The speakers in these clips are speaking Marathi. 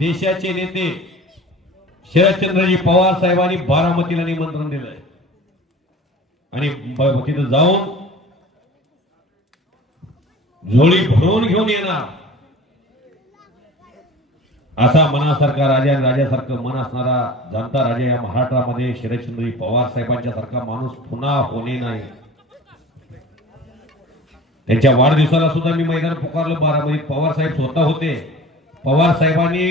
देशाचे नेते शरदचंद्रजी पवार साहेबांनी बारामतीला निमंत्रण दिलंय आणि तिथं जाऊन झोळी भरून घेऊन येणार असा मनासारखा राजा आणि राजासारखं मन असणारा जनता राजा या महाराष्ट्रामध्ये शरदचंद्रजी पवार साहेबांच्या सारखा माणूस पुन्हा होणे नाही। त्यांच्या वाढदिवसाला सुद्धा मी मैदान पुकारलं बारामतीत। पवार साहेब स्वतः होते। पवार साहेबांनी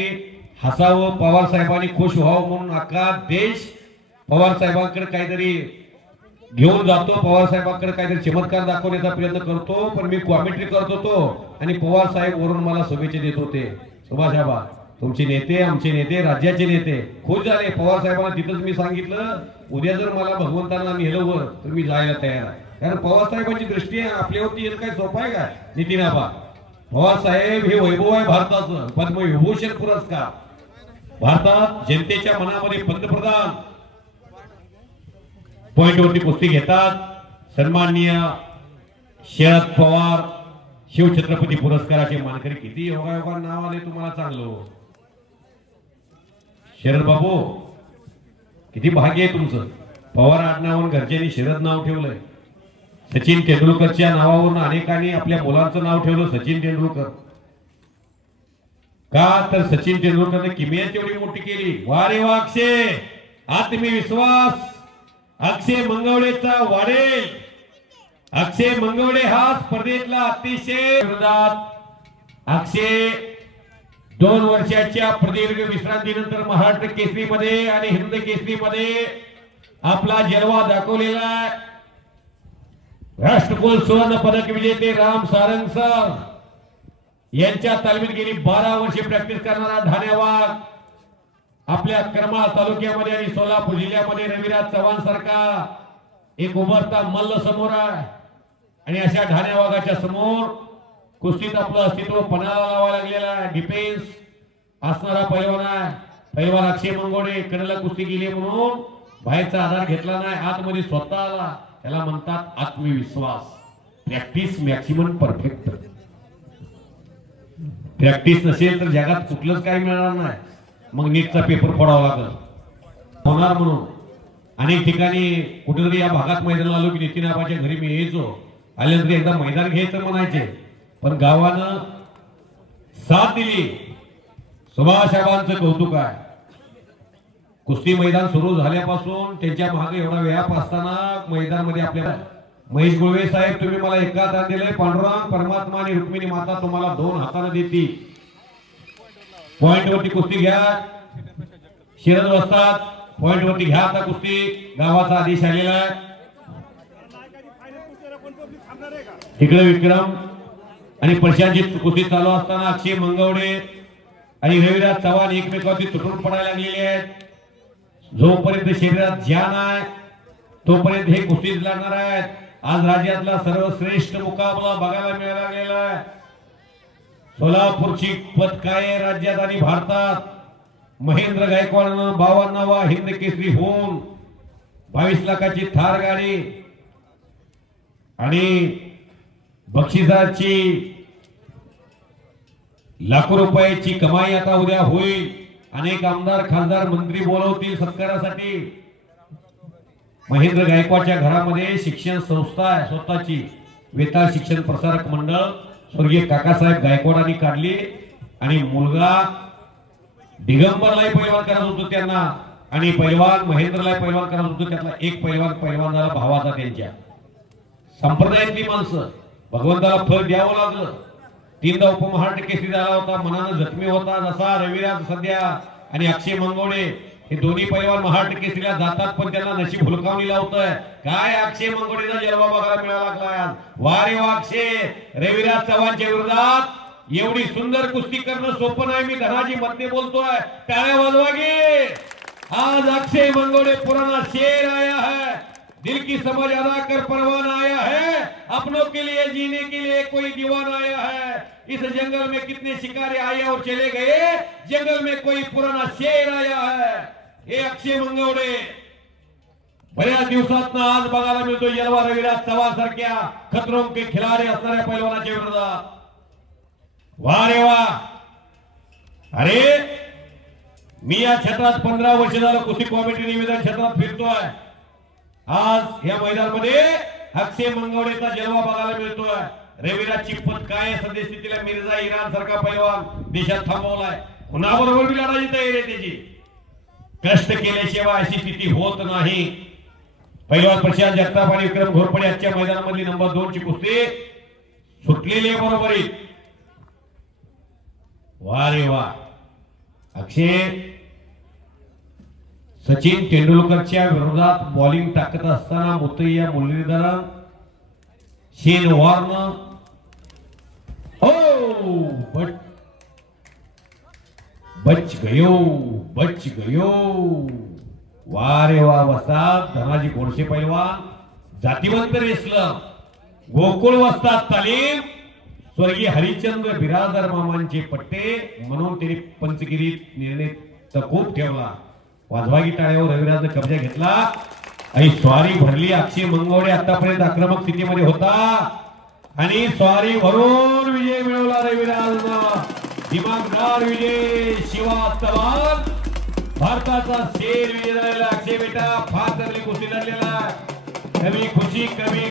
हसावं, पवार साहेबांनी खुश व्हावं म्हणून अख्खा देश पवार साहेबांकडे काहीतरी घेऊन जातो, पवार साहेबांकडे काहीतरी चमत्कार दाखवण्याचा प्रयत्न करतो। पण मी कॉमेंट्री करत होतो आणि पवार साहेब वरून मला शुभेच्छा देत होते। सुभाष आबा तुमचे नेते, आमचे नेते, राज्याचे नेते खुश झाले। पवार साहेबांना तिथंच मी सांगितलं उद्या जर मला भगवंतांना नेलं तर मी जायला तयार आहे, कारण पवार साहेबांची दृष्टी आपल्यावरती येणं काय सोपं आहे का? नितीन आबा पवार साहेब हे वैभव आहे भारताचं, पद्मविभूषण पुरस्कार भारतात जनतेच्या मनामध्ये पंतप्रधान पॉइंटवरती कुस्ती घेतात। सन्माननीय शरद पवार शिवछत्रपती पुरस्काराचे मानकरी किती योगायोगा नाव आले तुम्हाला चांगलं। शरद बाबू किती भाग्य आहे तुमचं, पवार आडनावावरून घरच्यांनी शरद नाव ठेवलंय। सचिन तेंडुलकरच्या नावावरून अनेकांनी आपल्या मुलांचं नाव ठेवलं सचिन तेंडुलकर, का तर सचिन तेंडुलकरने किमया तेवढी मोठी केली। वारे वा अक्षय, आत्मविश्वास अक्षय मंगवडेचा वाढेल। अक्षय मंगवडे हा स्पर्धेतला अतिशय अक्षय 2 वर्षाच्या प्रदीर्घ विश्रांतीनंतर महाराष्ट्र केसरीमध्ये आणि हिंद केसरीमध्ये आपला जलवा दाखवलेला राष्ट्रकुल सुवर्ण पदक विजेते राम सारंग सर यांच्या तालमीत गेली 12 वर्षे प्रॅक्टिस करणारा धान्यवाद आपल्या करमाळा तालुक्यामध्ये आणि सोलापूर जिल्ह्यामध्ये रविराज चव्हाण सारखा एक उभरता मल्ल समोर आहे। आणि अशा ढाण्यावागाच्या समोर कुस्तीत आपलं अस्तित्व पणाला लावायला लागलेला आहे। डिफेन्स असणारा पैलवान आहे। पैलवान अक्षय मंगोडे कडेला कुस्ती गेली म्हणून बाहेरचा आधार घेतला नाही, आतमध्ये स्वतः आला, त्याला म्हणतात आत्मविश्वास। Practice maximum perfect. प्रॅक्टिस नसेल तर जगात कुठलंच काही मिळणार नाही, मग नीटचा पेपर फोडावा लागेल होणार। म्हणून अनेक ठिकाणी कुठेतरी या भागात मैदान आलो की नितीन आबाच्या घरी मी यायचो, आल्यानंतर एकदा मैदान घ्यायचं म्हणायचे, पण गावानं साथ दिली। सुभाष आबांचं कौतुक आहे। कुस्ती मैदान सुरू झाल्यापासून त्यांच्या मागे एवढा व्याप असताना मैदानामध्ये आपल्याला महेश गुळवे साहेब तुम्ही मला एका हाताने दिले, पांडुरंग परमात्मा आणि रुक्मिणी माता तुम्हाला 2 हाताने देती। पॉइंट वरती कुस्ती घ्या, शिरद बसतात, पॉइंट वरती घ्या आता कुस्ती, गावाचा आदेश आलेला आहे। तिकडे विक्रम आणि प्रशांतची कुस्ती चालू असताना अक्षय मंगवडे आणि रविराज चव्हाण एकमेकांवरती तुटून पडायला लागलेले आहेत। जोपर्यंत शरीरात जान आहे तोपर्यंत हे कुस्तीच लढणार आहेत। आज राज्यातला सर्वश्रेष्ठ मुकाबला बघायला मिळायला लागलेला आहे। सोलापूरची पदकाये राज्यात आणि भारतात महेंद्र गायकवाडनं 52वा हिंद केसरी होऊन 22 लाखाची थार गाडी आणि बक्षिसाची लाखो रुपयाची कमाई आता उद्या होईल। अनेक आमदार खासदार मंत्री बोलवतील सत्कारासाठी। महेंद्र गायकवाडच्या घरामध्ये शिक्षण संस्था आहे स्वतःची, वेताळ शिक्षण प्रसारक मंडळ स्वर्गीय काकासाहेब गायकवाडांनी काढली आणि मुलगा दिगंबरलाही पैलवान करत होतो त्यांना आणि पैलवान महेंद्रलाही पैलवान करत होतो। त्यातला एक पैलवान झाला भावाचा। त्यांच्या संप्रदायातली माणसं भगवंताला फळ द्यावं लागलं। 3दा उपमहाराष्ट्र केसरी झाला होता, मनानं जखमी होता जसा रविराज सध्या आणि अक्षय मंगवडे हे दोन्ही पैलवान महाराष्ट्र केसरीला जातात, पण त्यांना नशीब हुलकावणी लावतंय। काय अक्षय मंगवडेचा जलवा बघायला मिळाला लागला। वारे वा अक्षय, रविराज चव्हाणच्या विरोधात एवढी सुंदर कुस्ती करणं सोपं नाही। मी धनाजी मध्ये बोलतोय, टाळ्या वाजवा गे। आज अक्षय मंगवडे पुराना शेर आया है, दिल की समझ अदा कर परवान आया है, अपनों के लिए जीने के लिए कोई दीवान आया है। इस जंगल में कितने शिकारी आए और चले गए, जंगल में कोई पुराना शेर आया है। हे अक्षय मंगवडे बऱ्याच दिवसात आज बघायला मिळतो जलवा रविराज चव्हाण सारख्या खतरों के खिलाडी असणाऱ्या पैलवानाच्या विरोधात। वा रे वा, अरे मी या क्षेत्रात 15 वर्ष झालं कुस्ती कॉमेडी निवेदन क्षेत्रात फिरतोय. आज या मैदानामध्ये अक्षय मंगवडेचा जलवा बघायला मिळतोय. रविराज चिप्पत काय सद्यस्थितीला मिर्झा इराण सारखा पैलवान देशात थांबवलाय. कुणाबरोबर लढायची तयारी आहे त्याची. कष्ट केल्याशिवाय अशी स्थिती होत नाही. पैलवान प्रशांत जगताप आणि विक्रम घोरपडे आजच्या मैदानामधली नंबर 2 ची कुस्ती सुटलेली आहे बरोबरी. वा रे वा. अक्षय सचिन तेंडुलकरच्या विरोधात बॉलिंग टाकत असताना मुतैया मुरलीधरन शेन वॉर्न बच गयो. वा रे वा. वस्ताद धनाजी गोडसे पैलवान जातीवंत रेसलर गोकुळ वस्ताद तालीम स्वर्गीय हरिश्चंद्र बिरादर मामांचे पट्टे म्हणून त्यांनी पंचगिरीत निर्णय तकूब ठेवला. वाजवागी टाळ्यावर रविराजने कब्जा घेतला आणि स्वारी भरली. अक्षय मंगवडे आतापर्यंत आक्रमक स्थितीमध्ये होता आणि स्वारी भरून विजय मिळवला रविराजनं. दिमागदार विजय. शिवा तलाल भारताचा शेर विजय झालेला. अक्षय बेटा फार चांगली कुस्ती लढलेला. कमी खुशी कमी